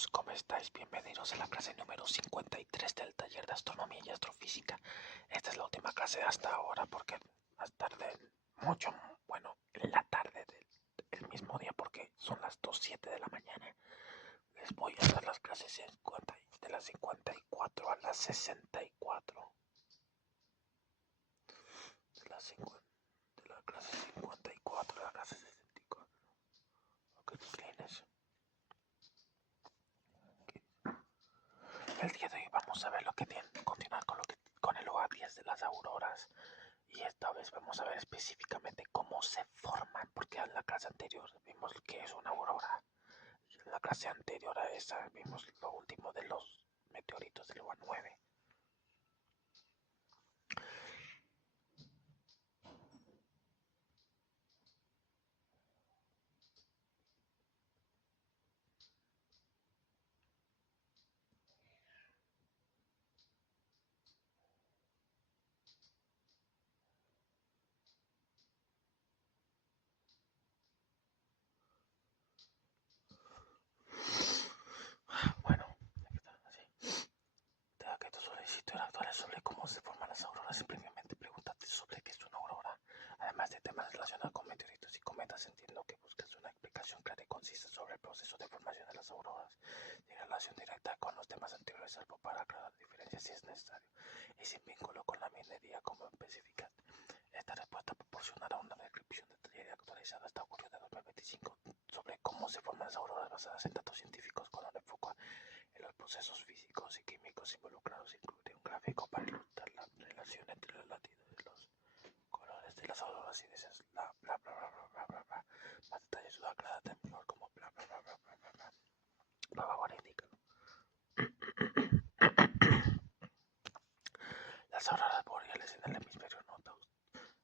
amigos, ¿cómo estáis? Bienvenidos a la clase número 53 del taller de astronomía y astrofísica. Esta es la última clase hasta ahora porque más tarde, en la tarde del mismo día, porque son las 2:07 de la mañana, les voy a dar las clases de las 54 a las 64. De la clase 54 a la clase 64. Ok, tienes. El día de hoy vamos a ver continuar con el OA10 de las auroras. Y esta vez vamos a ver específicamente cómo se forman, porque en la clase anterior vimos que es una aurora. En la clase anterior a esa vimos lo último de los meteoritos del OA9. Bueno, así. Dada que tu solicitud actual es sobre cómo se forman las auroras, simplemente pregúntate sobre qué es una aurora. Además de temas relacionados con meteoritos y cometas, entiendo que buscas una explicación clara y concisa sobre el proceso de formación de las auroras, en relación directa con los temas anteriores, salvo para aclarar diferencias si es necesario, y sin vínculo con la minería como especificaste. Esta respuesta proporcionará una descripción detallada y actualizada hasta julio de 2025 sobre cómo se forman las auroras basadas en datos científicos con un enfoque en los procesos físicos y químicos involucrados. Incluiré un gráfico para ilustrar la relación entre la latitud de los colores de las auroras y dices bla bla bla bla bla bla bla bla. Más detalles duda clara temblor como bla bla bla bla bla bla bla. Por favor, indícalo. Las auroras boreales en el hemisferio norte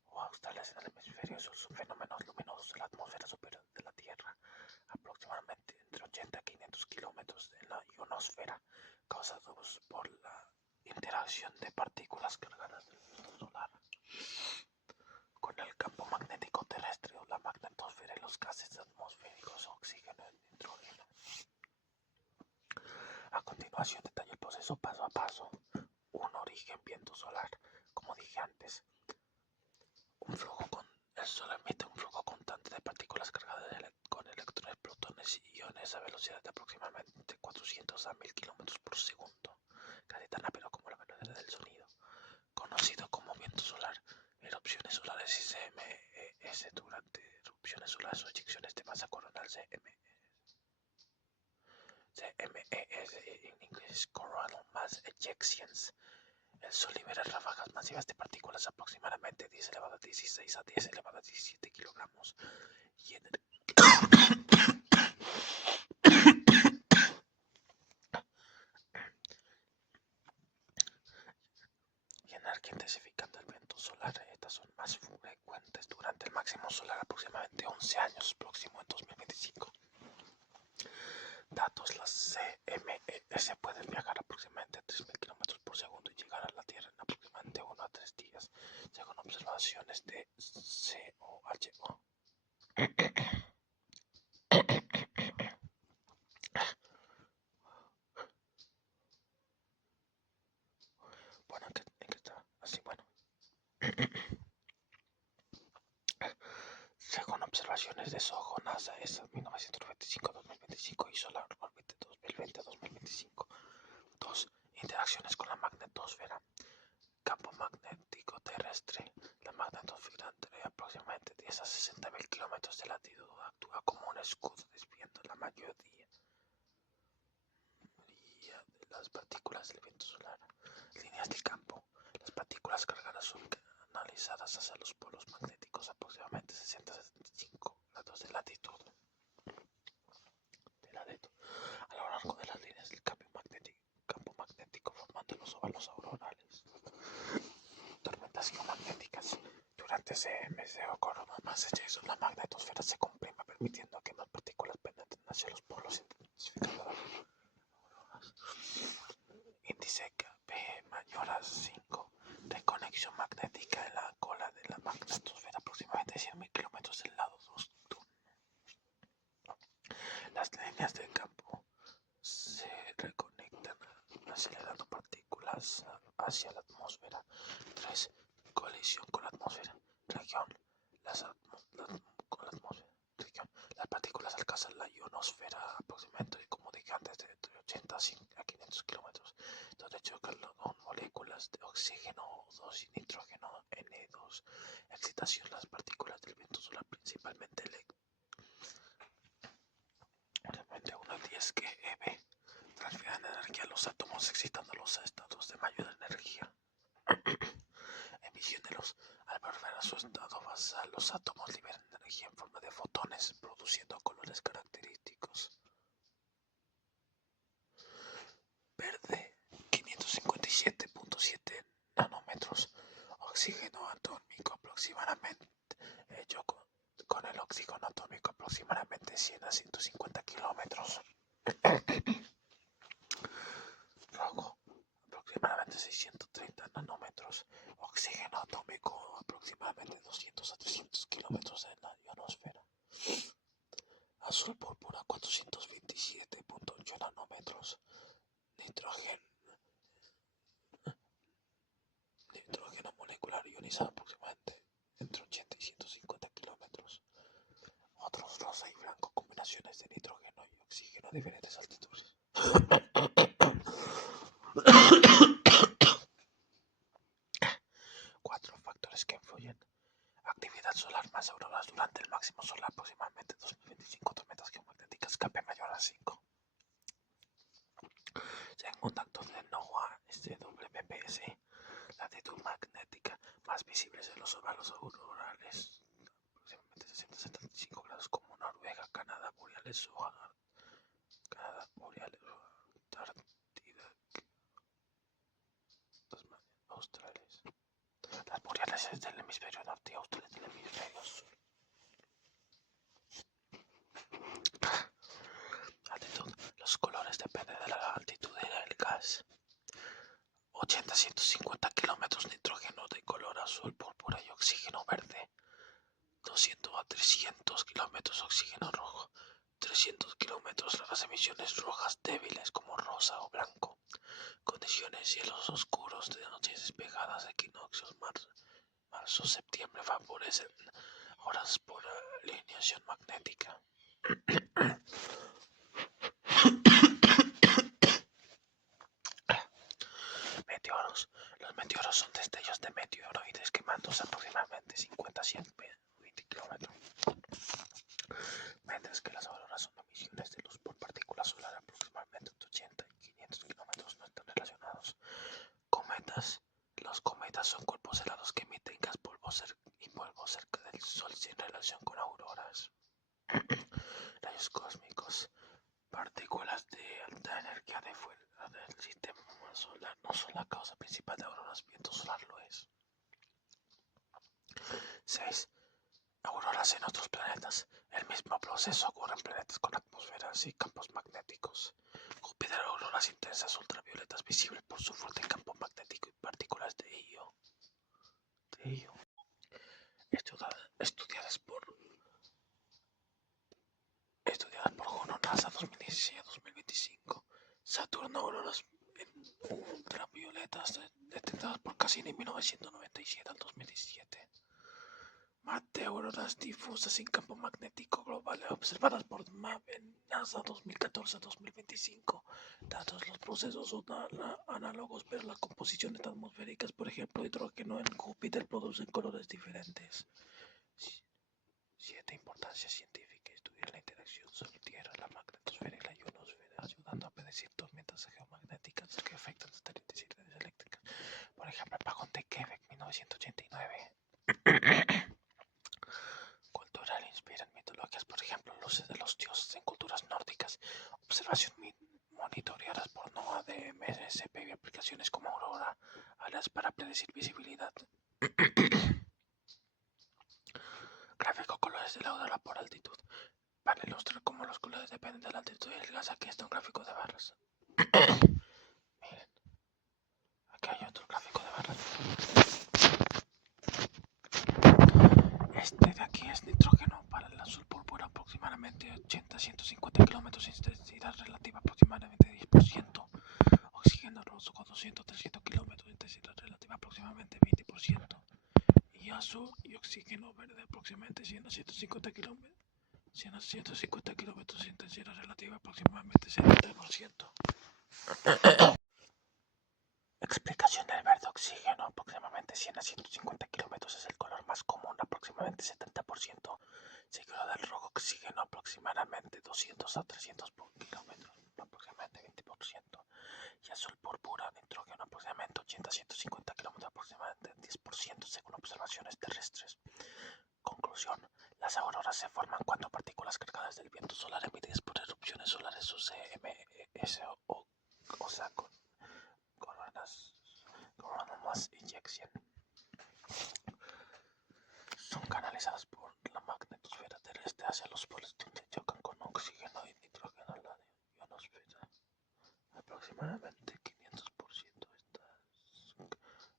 o australes en el hemisferio sur son fenómenos luminosos en la atmósfera superior de la Tierra, aproximadamente entre 80 y 500 kilómetros en la ionosfera, causados por la interacción de partículas cargadas del viento solar con el campo magnético terrestre o la magnetosfera y los gases atmosféricos, oxígeno y nitrógeno. A continuación detalla el proceso paso a paso. Un origen viento solar. Como dije antes, el Sol emite un flujo constante de partículas cargadas con electrones, protones y iones a velocidad de aproximadamente 400 a 1000 km por segundo, casi tan rápido como la velocidad del sonido, conocido como viento solar. Erupciones solares y CMES. Durante erupciones solares o eyecciones de masa coronal CMES en inglés Coronal Mass Ejections. El Sol libera ráfagas masivas de partículas aproximadamente 10 elevado a 16 a 10 elevado a 17 kilogramos y energía intensificando el viento solar. Estas son más frecuentes durante el máximo solar, aproximadamente 11 años próximo en 2025. Datos: las CMES pueden viajar aproximadamente a 3000 km por segundo y llegar a la Tierra en aproximadamente 1 a 3 días, según observaciones de COHO. Bueno, ¿en qué está? Así, bueno. Según observaciones de SOHO, NASA ESA 1995-2025 y Solar Orbit 2020-2025. 2. Interacciones con la magnetosfera. Campo magnético terrestre. La magnetosfera entre aproximadamente 10 a 60.000 kilómetros de latitud actúa como un escudo desviando la mayoría de las partículas del viento solar. Líneas de campo. Las partículas cargadas son canalizadas hacia los polos magnéticos aproximadamente 60 a 75 grados de latitud. A lo largo de las líneas del campo magnético formando los óvalos aurorales. Tormentas geomagnéticas. Durante CMS o coronas más hechizos, la magnetosfera se comprime, permitiendo que más partículas penetren hacia los polos intensificando las auroras. Índice Kp mayor a 5 de conexión magnética en la cola de la magnetosfera, aproximadamente 100.000 kilómetros del lado 2. Las líneas de campo reconectan acelerando partículas hacia la atmósfera. 3. Colisión con la atmósfera. Región. Con la atmósfera. Región. Las partículas alcanzan la ionosfera aproximadamente, como dije antes, de 80 a 500 kilómetros, donde chocan con moléculas de oxígeno O2 y nitrógeno N2. Excitación. Las partículas del viento solar, principalmente 1 a 10 GeV, transfieren energía a los átomos excitándolos a estados de mayor energía. Emisión de luz. Al volver a su estado basal, los átomos liberan energía en forma de fotones, produciendo colores característicos. Verde, 557.7 nanómetros. Oxígeno atómico aproximadamente, hecho con el oxígeno atómico aproximadamente 100 a 150 kilómetros. Rojo, aproximadamente 630 nanómetros. Oxígeno atómico aproximadamente 200 a 300 kilómetros en la ionosfera. Azul púrpura, 427.8 nanómetros. Nitrógeno molecular ionizado aproximadamente entre 80 y 150 kilómetros. Otros rosa y blanco, combinaciones de nitrógeno y oxígeno a diferentes altitudes. 4 factores que influyen. Actividad solar más auroras durante el máximo solar, aproximadamente 2025, tormentas geomagnéticas, escape mayor a 5. Según datos de NOAA, WPS, latitud magnética más visibles en los óvalos aurorales, aproximadamente 60-75 grados, como Noruega, Canadá, Boreales o Antártida, Australia. Las boreales es del hemisferio norte y Australia del hemisferio sur. Altitud. Los colores dependen de la altitud del gas. 80 a 150 kilómetros nitrógeno de color azul, púrpura y oxígeno verde. 200 a 300 kilómetros oxígeno rojo. 300 kilómetros las emisiones rojas débiles como rosa o blanco. Condiciones cielos oscuros de noches despejadas, equinoccios, marzo-septiembre favorecen horas por alineación magnética. Meteoros. Los meteoros son destellos de meteoroides quemándose aproximadamente 50 a 120 kilómetros. Mientras que las auroras son emisiones de luz por partícula solar aproximadamente 80 y 500 kilómetros, no están relacionados. Cometas. Los cometas son cuerpos helados que emiten gas y polvo cerca del Sol sin relación con auroras. Rayos cósmicos. Partículas de alta energía de fuera del sistema solar no son la causa principal de auroras, viento solar lo es. 6. Auroras en otros planetas. El mismo proceso ocurre en planetas con atmósferas y campos magnéticos. Júpiter, auroras intensas ultravioletas visibles por su fuerte campo magnético y partículas de helio. Estudiadas por Juno, NASA 2016-2025. Saturno, auroras ultravioletas detectadas por Cassini 1997 al 2017. Marte, auroras difusas sin campo magnético global observadas por MAVEN NASA 2014-2025. Datos. Los procesos son análogos, pero las composiciones atmosféricas, por ejemplo, hidrógeno en Júpiter, producen colores diferentes. 7. Importancia científica. Estudiar la interacción Sol-Tierra, la magnetosfera y la ionosfera, ayudando a predecir tormentas geomagnéticas que afectan satélites y redes eléctricas. Por ejemplo, el apagón de Quebec 1989. Cultural. Inspiran mitologías, por ejemplo, luces de los dioses en culturas nórdicas. Observación monitoreadas por NOAA de MSP y aplicaciones como Aurora, alas para predecir visibilidad. Gráfico colores de la aurora por altitud. Para ilustrar cómo los colores dependen de la altitud y el gas, aquí está un gráfico de barras. Miren, aquí hay otro gráfico de barras. Este de aquí es nitrógeno. Para el azul púrpura aproximadamente 80 a 150 kilómetros, intensidad relativa aproximadamente 10%. oxígeno verde aproximadamente 100 a 150 kilómetros. 100 a 150 kilómetros de intensidad relativa, aproximadamente 70%. Explicación del verde oxígeno, aproximadamente 100 a 150 kilómetros es el color más común, aproximadamente 70%, seguido del rojo oxígeno, aproximadamente 200 a 300 kilómetros, aproximadamente 20%, y azul púrpura, nitrógeno, aproximadamente 80 a 150 kilómetros, aproximadamente 10%, según observaciones terrestres. Conclusión: las auroras se forman cuando partículas cargadas del viento solar emitidas por erupciones solares o CMS o sea, coronas eyección son canalizadas por la magnetosfera terrestre hacia los polos, donde chocan con oxígeno y nitrógeno en la ionosfera. Aproximadamente 500% de estas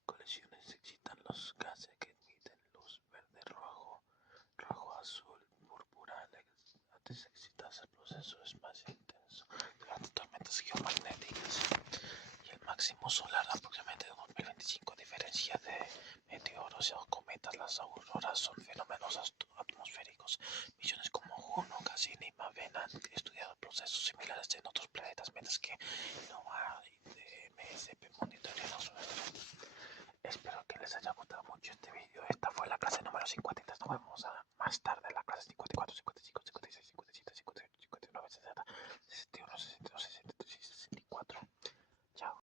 colisiones excitan los gases que emiten luz verde, rojo, azul, púrpura. Al excitarse el proceso es más intenso durante tormentas geomagnéticas. Y el máximo solar aproximadamente de 2025, a diferencia de meteoros o cometas, las auroras son fenómenos atmosféricos. Misiones como Juno, Cassini y Maven han estudiado procesos similares en otros planetas, mientras que NOAA y MSP monitorean los suelos. Espero que les haya gustado mucho este vídeo. Esta fue la clase número 53. Nos vemos más tarde en la clase 54, 55.